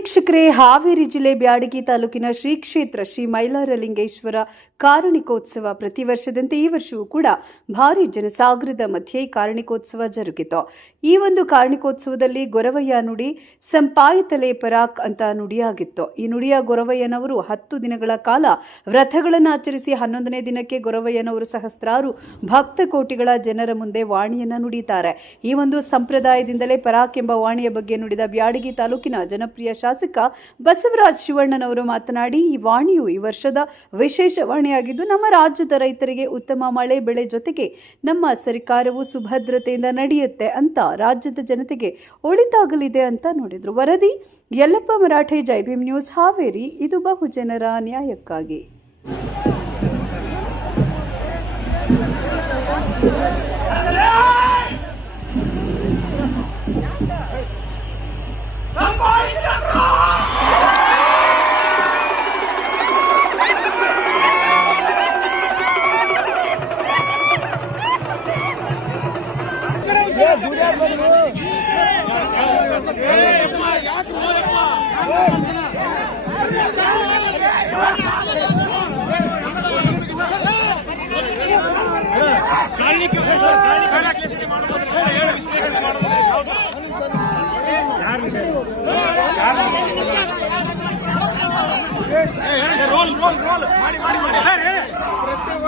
ವೀಕ್ಷಕರೇ, ಹಾವೇರಿ ಜಿಲ್ಲೆ ಬ್ಯಾಡಗಿ ತಾಲೂಕಿನ ಶ್ರೀ ಕ್ಷೇತ್ರ ಶ್ರೀ ಮೈಲಾರಲಿಂಗೇಶ್ವರ ಕಾರಣಿಕೋತ್ಸವ ಪ್ರತಿ ವರ್ಷದಂತೆ ಈ ವರ್ಷವೂ ಕೂಡ ಭಾರಿ ಜನಸಾಗರದ ಮಧ್ಯೆ ಕಾರಣಿಕೋತ್ಸವ ಜರುಗಿತು. ಈ ಒಂದು ಕಾರಣಿಕೋತ್ಸವದಲ್ಲಿ ಗೊರವಯ್ಯ ನುಡಿ, ಸಂಪಾಯತಲೆ ಪರಾಕ್ ಅಂತ ನುಡಿಯಾಗಿತ್ತು. ಈ ನುಡಿಯ ಗೊರವಯ್ಯನವರು ಹತ್ತು ದಿನಗಳ ಕಾಲ ವ್ರತಗಳನ್ನು ಆಚರಿಸಿ ಹನ್ನೊಂದನೇ ದಿನಕ್ಕೆ ಗೊರವಯ್ಯನವರು ಸಹಸ್ರಾರು ಭಕ್ತ ಕೋಟಿಗಳ ಜನರ ಮುಂದೆ ವಾಣಿಯನ್ನು ನುಡಿತಾರೆ. ಈ ಒಂದು ಸಂಪ್ರದಾಯದಿಂದಲೇ ಪರಾಕ್ ಎಂಬ ವಾಣಿಯ ಬಗ್ಗೆ ನುಡಿದ ಬ್ಯಾಡಗಿ ತಾಲೂಕಿನ ಜನಪ್ರಿಯ ಬಸವರಾಜ್ ಶಿವಣ್ಣನವರು ಮಾತನಾಡಿ, ಈ ವಾಣಿಯು ಈ ವರ್ಷದ ವಿಶೇಷ ವಾಣಿಯಾಗಿದ್ದು, ನಮ್ಮ ರಾಜ್ಯದ ರೈತರಿಗೆ ಉತ್ತಮ ಮಳೆ ಬೆಳೆ ಜೊತೆಗೆ ನಮ್ಮ ಸರ್ಕಾರವು ಸುಭದ್ರತೆಯಿಂದ ನಡೆಯುತ್ತೆ ಅಂತ ರಾಜ್ಯದ ಜನತೆಗೆ ಒಳಿತಾಗಲಿದೆ ಅಂತ ನೋಡಿದ್ರು. ವರದಿ, ಯಲ್ಲಪ್ಪ ಮರಾಠೆ ಜೈಭೀಮ್ ನ್ಯೂಸ್, ಹಾವೇರಿ. ಇದು ಬಹುಜನರ ನ್ಯಾಯಕ್ಕಾಗಿ. ಪ್ರತಿ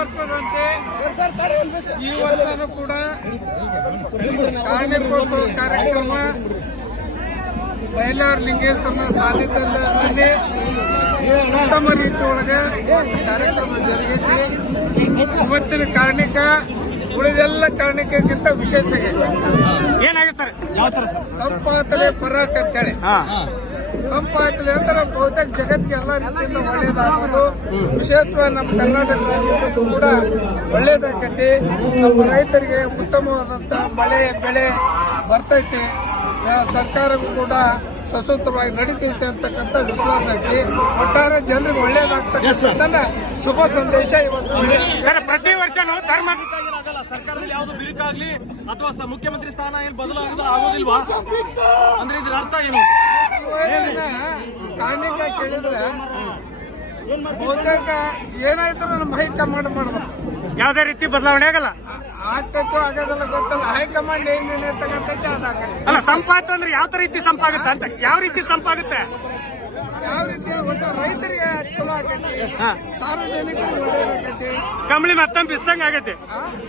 ವರ್ಷದಂತೆ ಈ ವರ್ಷನೂ ಕೂಡ ಕಾರ್ಣಿಕೋತ್ಸವ ಕಾರ್ಯಕ್ರಮ ಬಯಲಾರ್ ಲಿಂಗೇಶ್ವರನ ಸಾನ್ನಿಧ್ಯದಲ್ಲಿ ಉತ್ತಮ ರೀತಿ ಒಳಗೆ ಕಾರ್ಯಕ್ರಮ ಜರುಗೈತಿ. ಇವತ್ತಿನ ಕಾರ್ಣಿಕ ಉಳಿದೆಲ್ಲ ಕಾರ್ಣಿಕಕ್ಕಿಂತ ವಿಶೇಷ ಏನಾಗುತ್ತೆ ಸರ್? ಯಾವ ತರ ಸಂಪಾದನೆ ಪರಾಕ್ ಅಂತೇಳಿ. ಸಂಪಾದನೆ ಅಂದ್ರೆ ಬಹುತೇಕ ಜಗತ್ತಿಗೆ ಎಲ್ಲ ರೀತಿಯಿಂದ ಒಳ್ಳೇದಾಗೋದು ವಿಶೇಷವಾಗಿ ನಮ್ಮ ಕರ್ನಾಟಕ ರಾಜ್ಯಕ್ಕೂ ಕೂಡ ಒಳ್ಳೇದಾಗೈತಿ. ನಮ್ಮ ರೈತರಿಗೆ ಉತ್ತಮವಾದಂತ ಮಳೆ ಬೆಳೆ ಬರ್ತೈತಿ. ಸರ್ಕಾರವು ಸರ್ಕಾರಕ್ಕೂ ಕೂಡ ಸಶಕ್ತವಾಗಿ ನಡೀತೈತೆ ಅಂತಕ್ಕಂಥ ವಿಶ್ವಾಸ ಐತಿ. ಒಟ್ಟಾರೆ ಜನರಿಗೆ ಒಳ್ಳೇದಾಗ್ತಕ್ಕಂಥ ಶುಭ ಸಂದೇಶ ಇವತ್ತು ಸರ್ ಪ್ರತಿ ವರ್ಷನೂ ಧರ್ಮ ಆಗಲ್ಲ ಸರ್ಕಾರದಲ್ಲಿ ಯಾವುದು ಬಿರುಕಾಗ್ಲಿ ಅಥವಾ ಸ- ಮುಖ್ಯಮಂತ್ರಿ ಸ್ಥಾನ ಏನು ಬದಲಾಗಿದ್ರೆ ಆಗೋದಿಲ್ವಾ? ಅಂದ್ರೆ ಇದ್ರ ಅರ್ಥ ಏನು? ಕಾರ್ಣಿಕ ಕೇಳಿದ್ರೆ ಬಹುತೇಕ ಏನಾಯ್ತು ನಮ್ಮ ಹೈಕಮಾಂಡ್ ಮಾಡ್ಬೇಕು. ಯಾವುದೇ ರೀತಿ ಬದಲಾವಣೆ ಆಗಲ್ಲ. ಆಗ್ತೈತೋ ಆಗೋದಲ್ಲ ಗೊತ್ತಲ್ಲ. ಹೈಕಮಾಂಡ್ ಏನ್ ನಿರ್ಣಯ ತಗೊಂಡೈತೆ ಅದಾಗತ್ತೆ ಅಲ್ಲ ಸಂಪಾತ ಅಂದ್ರೆ ಯಾವ ರೀತಿ ಸಂಪಾಗುತ್ತೆ ಅಂತ. ಯಾವ ರೀತಿ ಸಂಪಾಗುತ್ತೆ? ಯಾವ ರೀತಿ ಒಂದು ರೈತರಿಗೆ ಚಲೋ ಆಗೈತಿ ಹಾ. ಸಾರ್ವಜನಿಕರಿಗೆ ಒಳ್ಳೇದಾಗೈತಿ. ಕಂಬಳಿ ಮತ್ತೊಂದು ಬೀಸ್ದಂಗ ಆಗೈತೆ.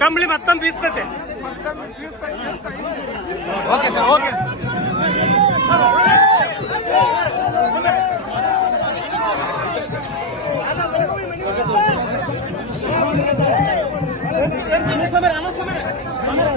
ಕಂಬಳಿ ಮತ್ತೊಂದು ಬೀಸ್ತತೆ. ಮತ್ತೊಂದು ಬೀಸ್ತೈತೆ ಅಂತ ಓಕೆ ಸರ್ ಓಕೆ.